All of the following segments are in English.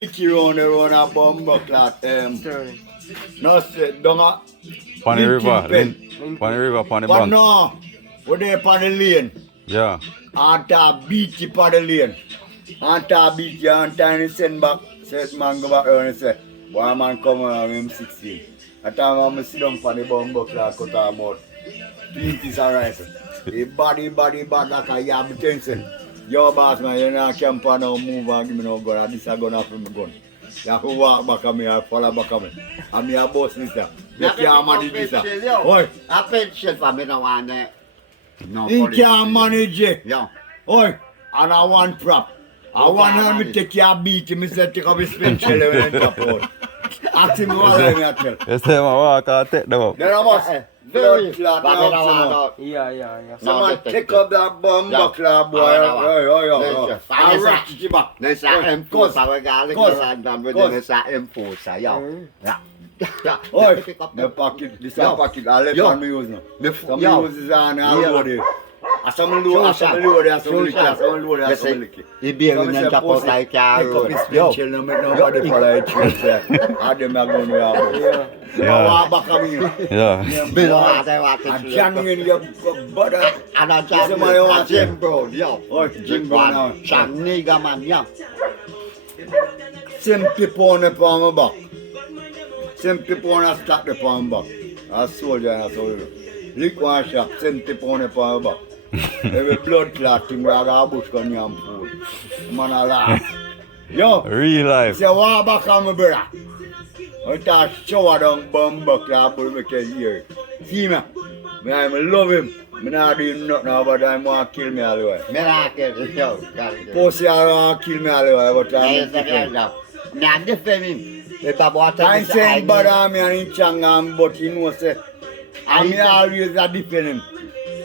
Icky round a bumbo clot. No sit down a On the river, Lincoln on the river, on the But bank. no, we're there on the lane. Yeah. After beat you on the lane. After beat you and time send back. Said man go back around and say, why man come around him 16. At time I'm sit down on the bumbo clot cut our mouth. Beat is alright. The body bad like a yab tension. Yo boss man, you know camp on now move and give me no gun. This a gun off my gun. You have to walk back on me or follow back on me. And me a boss this there. You can't manage this there. Oi. A pencil for me no one no He police. can't manage it. Yeah. Oi. And I want prop. I want him to take your beat him. He said take up his pencil and top out. Ask him what I tell. You say, man, walk and take them up. Then I must Very blood clot but me no now. want Yeah. Someone take up that bomb buckler boy. no. I rock it back. They say M4 sa regale ko random with they say M4 sa yo. Yeah. Oi, the pocket, this Yo. pocket, I left Yo. on me use now. Me Some yo. use is on all Yeah. over there. Some load, some load, some lick, some load, some lick. He be in them tap out like a Pick up road. his Yo. pencil, no make nobody follow it through there. And them are going to have it. Yeah. Walk back on me. Yeah. Me no want I want And to. Johnny in your brother. And I This is my own just Jim Brown, yo. Oh, Jim Brown now. Chan nigga man, yo. Same people on the palm back. Same people on the stack the palm back. A soldier and a soldier. Lick one shot, same people on the palm back. Every blood clot thing where I got a bush gun yam food. Man a laugh. Yo, Real life. say walk back on my brother. I start shower down bumbo clot but we can hear it. See me? I love him. I not do him nothing about him want to kill me all the way. Me like it, yo. Pussy I want to kill me all the way but I'm different. Me a defend him. If I want I to say bother me and him chang but he know say and me always a defend him.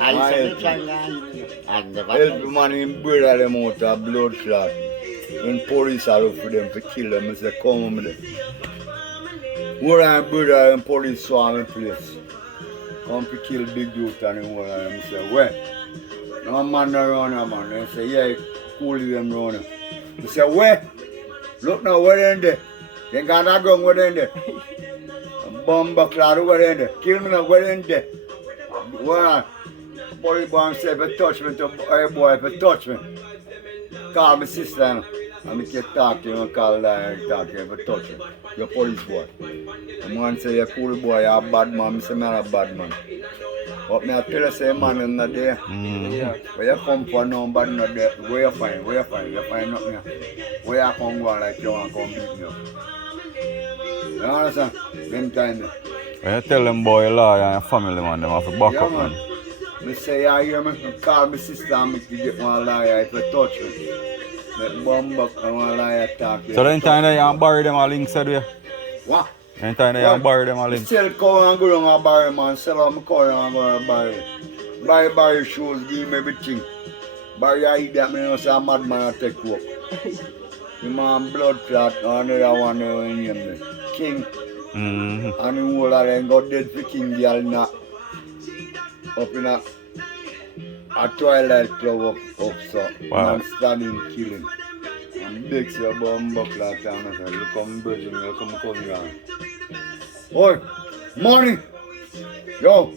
I say Changa and the Help the man him brother them out of blood clot. When police are look for them to kill them, I say come with them. One of them brother and police saw me place. Come to kill big youth and him one of them say, where? No man around here man. They say, yeah, cool them around here. They say, where? Look now, where they there? They got that gun, where they there? Bomb cloud, where they there? Kill me now, where they there? Where? Boy, boy, say, if you touch me, hey boy, if you touch me, call my sister and I can talk to you and call her and talk to you if you touch me. You're police boy. The man say, you're cool boy, you're a bad man. I say, I'm not a bad man. But me I tell you, say, man is not there. Yeah. Where you come from now, bad not there. Where you find? Where you find? You find nothing here. Where you come go like you want to come beat me up. You understand? Them time there. When you tell them boy lie and your family man, them have to back Yeah, up man. man. Me say, you hear me? I call my sister and make you get one liar if you touch me. Make bomb back and one liar talk. So then time that you bury them a link said we. What? Then time that you bury them a I link. sell cow and go down and bury man. Sell out my cow and go and bury. Buy shoes, give him everything. Bury a idiot, me know say a madman take work. The man blood clot, another one in him. King. Mm-hmm. And the whole of them got dead for King girl in a, up in a twilight club up so. Wow. Man standing killing. And big say about buckler time I say, look come bridging, look come cousin gone. Oi, money! Yo,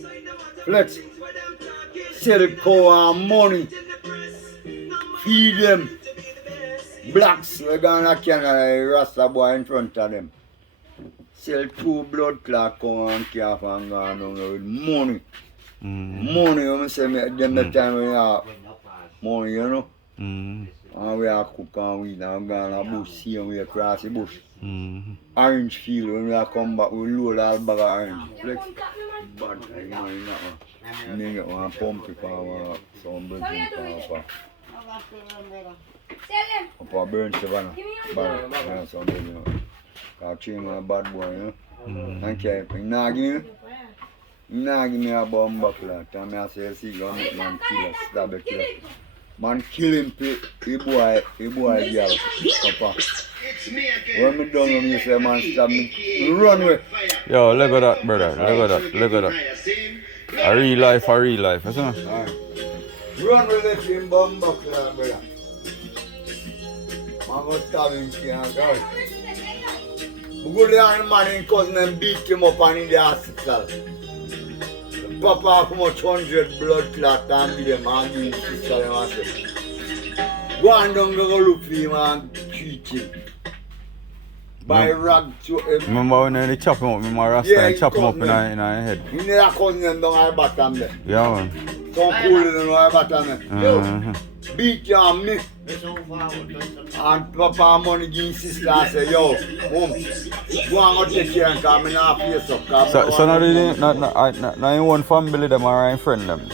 flex. Sell cow and money. Feed them. Blacks, we're gonna Canada, Rasta boy in front of them. Sell 2 blood clot cow and calf and gone down there with money. Mm-hmm. Money, when I say me, them the time we have money, you know. Mm-hmm. And we are cook and we and gone a bush, see and we across the bush. Mm-hmm. Orange field, when we are come back, we load all bag of orange. Flex. Bad, you know, you know. And then get one pump it for some bridging for up a burn Savannah. Bad, yeah, some bridging, you know. I'll change my bad boy, you know. Mm-hmm. And keep it. Nah, give me a bomb buckler. Tell me I say, see, gonna make man kill us, stab a killer. Man kill him, he boy girl. Papa. When me done with me, say man stab me, run away. Yo, look at that, brother. Look at that. A real life, you see? Alright. Run with left him bomb buckler, brother. I'm going to stab him, guys. We go there and the man and cousin and beat him up and in the hospital. The papa come out 100 blood clot and give them and give his sister them and say, go and down go look for him and treat him. By rag to him. Remember when they chop him up, me Rasta and chop him up in the head? He never cousin them down at the bottom there. Yeah, man. Some cool in the bottom there. Yo, beat you and me. And papa money give his sister and say, yo, mom, go and go take care and come in our face up. So now in one family them are in friend them?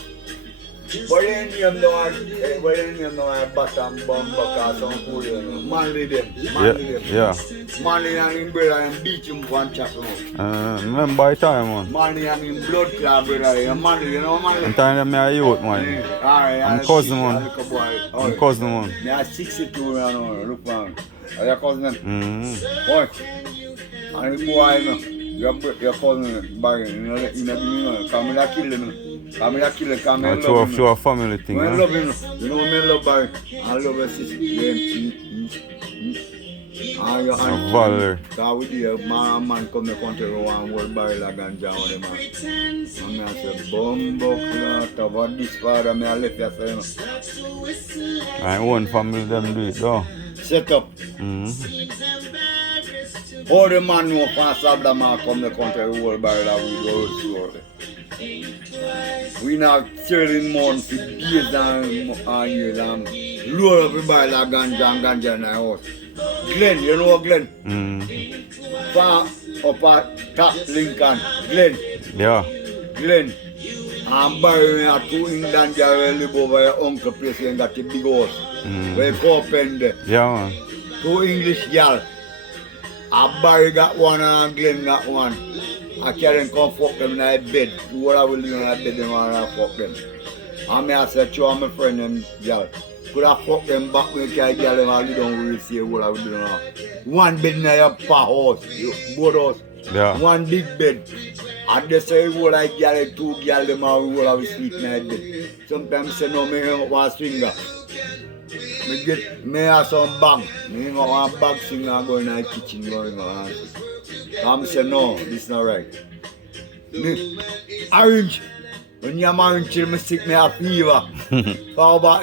But they name no bottom bum buck or some cool, you know. Manly them. Yeah. Manly and him brother and beat him one chop him up. Remember the time, man. Manly and him blood clot brother, Manly, you know Manly? And time them a youth, man. I'm cousin, man. I'm cousin, man. Me are 62 right now, look man. Are your cousin them? Boy. And the boy, you know, your cousin Barry, you know, come here kill him. Come here kill him, come here love him. Show a family thing, I love him. You know me love Barry. I love her sister. And your aunt. Valerie. Because we did a man come to the country and world Barry like ganja with them. And I say, bumbo clot, what this father, I left you say, you know. And one family them do it, though. Set up. All the man who can stop the man come to the country world Barry like we go slowly. We not selling months for days and years and load up the barrel of ganja in our house. Glenn, you know Glenn? Far up at top Lincoln. Glenn. Yeah. Glenn. And Barry had 2 England girls live over your uncle place and got the big house. Where you go up in there. Yeah, man. 2 English girls. And Barry got one and Glenn got one. I can't come fuck them in the bed. What I will do in the bed, them and fuck them. And I said, show my friend them girl. Could I fuck them back when you can't get them and you don't really see what I will do now. One bed in your house, both house. Yeah. One big bed. And they say, what I get 2 girls, them and what I will sleep in the bed. Sometimes say, no, me hang up one finger. Me have some bag. Me hang up one bag singer and go in the kitchen going on. I'm saying no, this is not right. Me, orange. When you have orange, me sick, me have fever. For about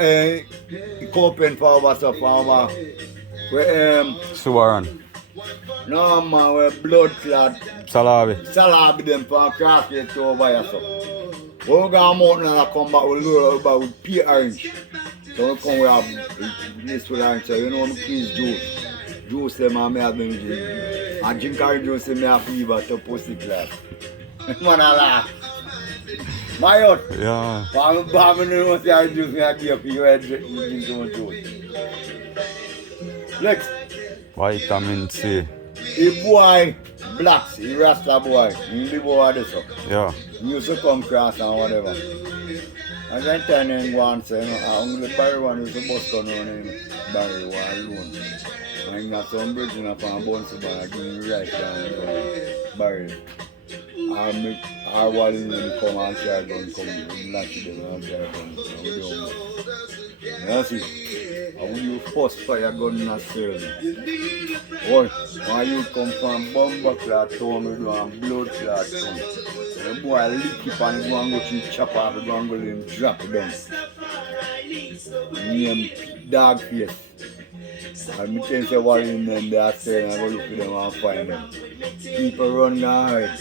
copen for about stuff, for about Subaran. no man, we blood clot. Salabi them for craft it over here so. We go out and come back with load about with pea orange. So we come with this with orange, so you know me please juice. Juice them and me have them drink. And drink orange juice me have fever to pussy class. Man I laugh. My out. Yeah. But I'm not say orange juice me I give you a drink some juice. Next. Vitamin C. The boy blacks, the Rasta boy, he live over there so. Yeah. He used to come cross and whatever. And then turn him go and say, I only Barry one used to bust gun on him. Barry one alone. And he got some bridge in a fan bounce bar, give him right down Barry. And I was in him come and try gun come, he latch them and try gun. You see, and when you first fire gun in a service, boy, when you come from bomber clot town with one blood clot town, the boy lick it and he go and go to the chopper and go and go and drop it down. Name dog face. And me can say what in them they are saying, I go look for them and find them. People run and hide.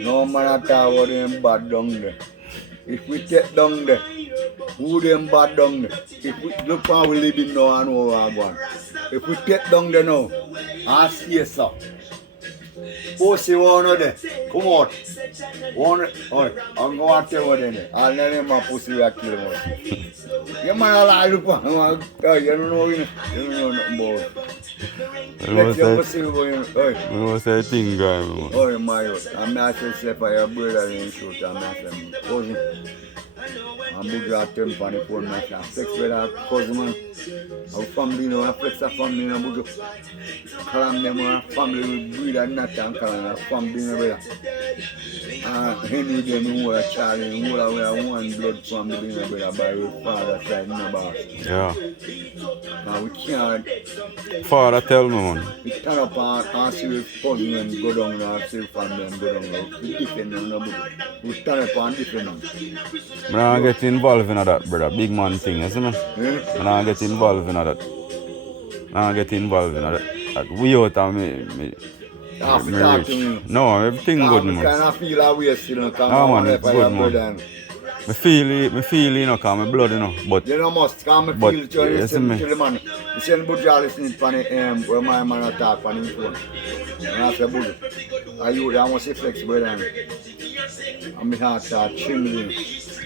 No man at all what them bad down there. If we take down there, who them bad down there? If we look how we living now and over our one. If we take down there now, and stay so. Pussy one of them, come on. One, I'm going to tell you then. I'll let him and pussy will kill him. You man a look at him, you don't know nothing about it. Let your pussy go in. We must say thing, guy. Oh, my God. I'm not saying for your brother in shoot. I'm not saying cousin. I'm going to tell him on the phone, man. Sex with our cousin, man. Our family, flex a family, bujo. Kalam them our family with breed and not and kalam family, brother. Henry them who are Charlie, who are one blood family, brother, by your father side, boss. Yeah. Now we can't. Father tell me, man. We turn up and see with cousin and go down and see family and go down. We defend them, bujo. We turn up and defend them. I don't get involved in that, brother. Big man thing, you see me? I don't get involved in that. I don't get involved in that. We out and me Talk to me. No, everything good, man. I kind of feel a way still, because man, it's good, man. Me feel, you know, cause my blood, you know, but... You know, must, cause me feel to listen to the man. You see the Buddha listening to the where my man talk on his phone. And I say, Buddha, are you there? I must say flex, brother. And my heart start trembling.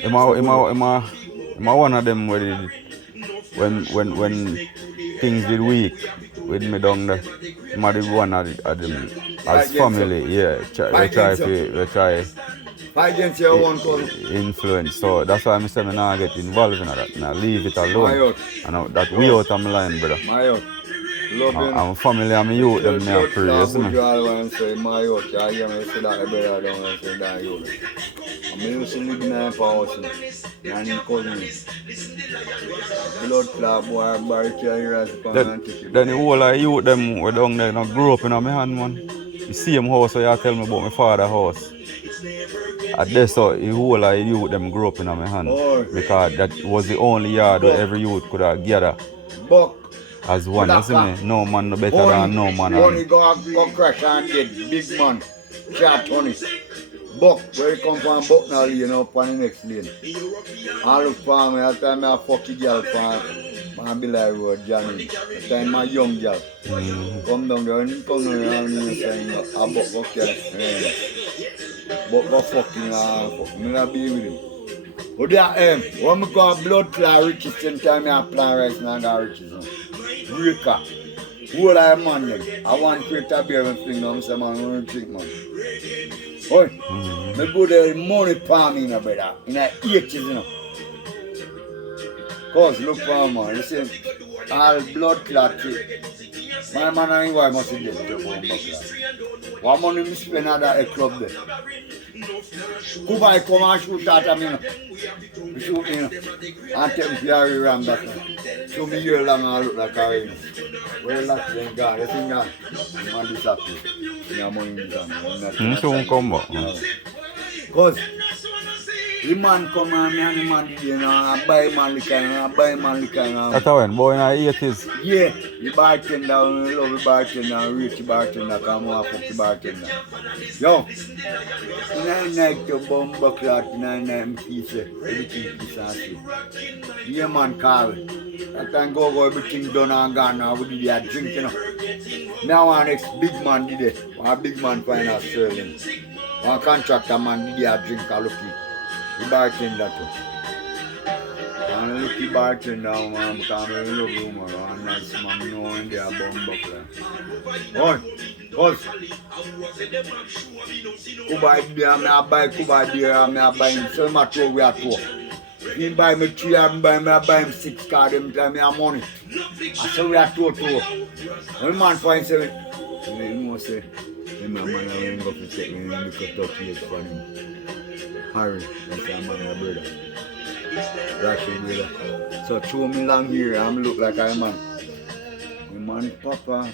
Am I one of them where did, when things did weak with me down there? Am I the one of them as family? Yeah, we try Fight against your one cousin. Influence. So that's why I say I not get involved in that. Now leave it alone. And that we out of my line, brother. My out. I'm family and my youth, them near pray, you see me? My out, I hear me say that brother down and say that youth. I used to live in a house and in cousins. Blood clot boy, barricade here as a Then the whole of youth them were down there, grew up in my hand, man. The same house where you tell me about my father's house. At this, so the whole of youth them grew up in my hand. Because that was the only yard where every youth could have gathered. As one, you see me? No man no better than no man. Only go crash and get big man. Shot Tony. Buck, where you come from, Buck now lane up on the next lane. I look for me, that time I fuck the girl from my Billy Road, Johnny. That time my young girl. Come down there and come down there and you say, I Buck go kill. Buck go fucking fuck. Me not be with him. But there, when I go blood clot riches, same time I plant rice and I got riches. Breaker. Who are I man then? I want to create a beer and fling down, say man, I want to drink, man. Oi, me go there money for me, brother. In the 80s, you know. Cause look for man, you see, all blood clot. My man and his wife must be dead to blood clot. What money me spend at a club there? Kubai come and shoot at me, you shoot me, and take me to a ram back. So me year long and look like a rain. Well, that's then gone, you think that? Man disappear. Yeah, money is gone. Soon come back. Cause the man come and the man did, you know, I buy man liquor, I buy man liquor. That's when, boy, in the 80s? Yeah, the bartender, I love the bartender, rich bartender, come on, fuck the bartender. Yo, in the night to bomb buckler, in the night piece, everything piece and shit. Yeah, man, call. That time go, everything done and gone, now we did that drink, you know. Now our next big man did it, our big man find us serving. One contractor man did that drink, I look it. The bartender too. And I look the bartender, man, because I love you, man. And that's man, know when they are bomb buckler. Oi, cuz. Kuba beer, I buy Kuba beer, I buy him so much over at all. He buy me 3, I buy him 6 cards, him tell me have money. I say we are 2. When man finds him, you know, say, my man, I won't go to take me and look at 38 for him. Harry, that's my man, brother. Rashid, brother. So, throw me long here, I'm look like a man. My man, Papa,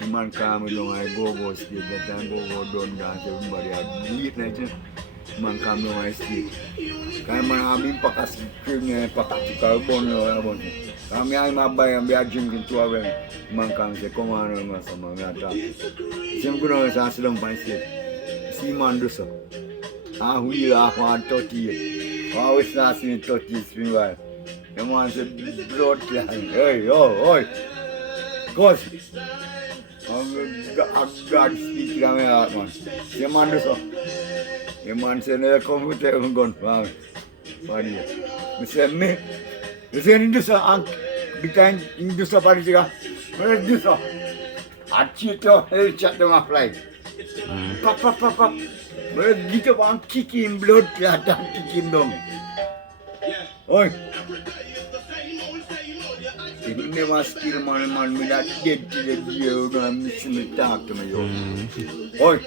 the man calm me down, I go stage, that time go down dance, everybody, I late night, the man calm down, I stay. Because man, I'm in Paka, cream me, Paka, to a bun, and I buy and be drinking 2 of them. The man come say, come on, man, I talk. Same good on us, sit down and say, see man do so. And wheel off on 38. I always not seeing 38 spin while. The man said, blood clot. Hey, oi. Cause, God speak to my heart, man. The man do so. The man said, no, come with a gun for me. For you. I said, me? You say, you do so, and big time, you do so for the cigar. Where is this so? I cheat you, he'll chat to my flight. Pop. Well, get up and kick him blood clot and kick him down. Oi. If you never steal money, man, me that dead to the day you gonna miss me talk to me, yo. Oi,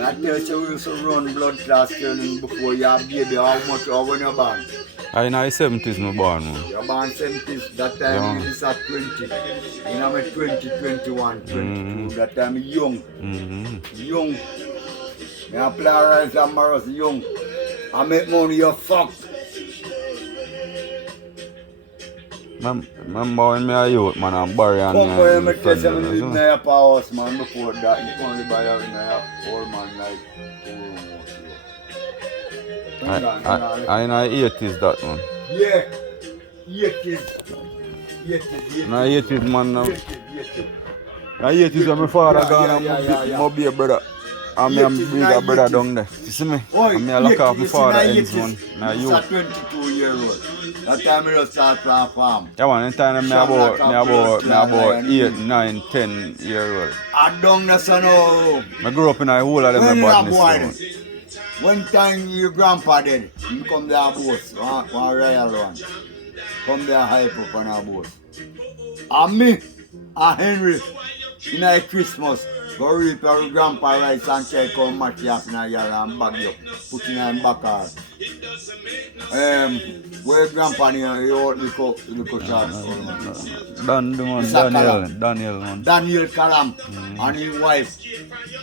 I tell you, we used to run blood class turning before you have baby, how much or when you're born? I in the 70s me born, man. You're born 70s, that time you is at 20. You know, I'm 20, 21, 22, that time young. Young. I play rice and marrows young. I make money, you fuck. Remember when me a youth, man, and Barry and Come where me tell friend, you, me live in your house, man, before that. You only buy out in your old man like 2 rooms. I in the 80s that, man. Yeah. 80s. In the 80s, man. In the 80s when my father gone and my big brother. And me and bigger brother down there. You see me? And me a lock off my father ends, man. I was 22 years old. That time I just start playing farm. Yeah, man, in time me about 8, 9, 10 years old. I don't know, son. I grew up in a whole of them badness. When time your grandpa dead, you come there boss, one royal one. Come there hype up on our boss. And me, and Henry, in a Christmas, go reap your grandpa rice and check how much you have in a yard and bag you up, put in a back. Where grandpa you hold the shot? Daniel, man. Daniel Kalam and his wife.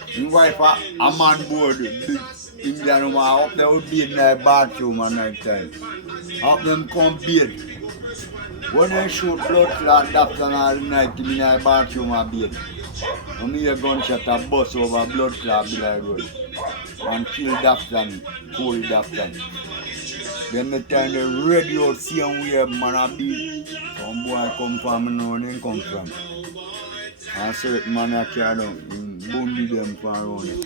His wife a man board, big Indian woman, up there would be in the bathroom at night time. Up them come bathe. When they shoot blood clot after all night in the bathroom and bathe. When me a gunshot a bust over blood clot below road. And kill Dafton, cool Dafton. Then the time they ready out same way man a beat. Some boy come from me know where they come from. And certain man a carry down, bundy them from around it.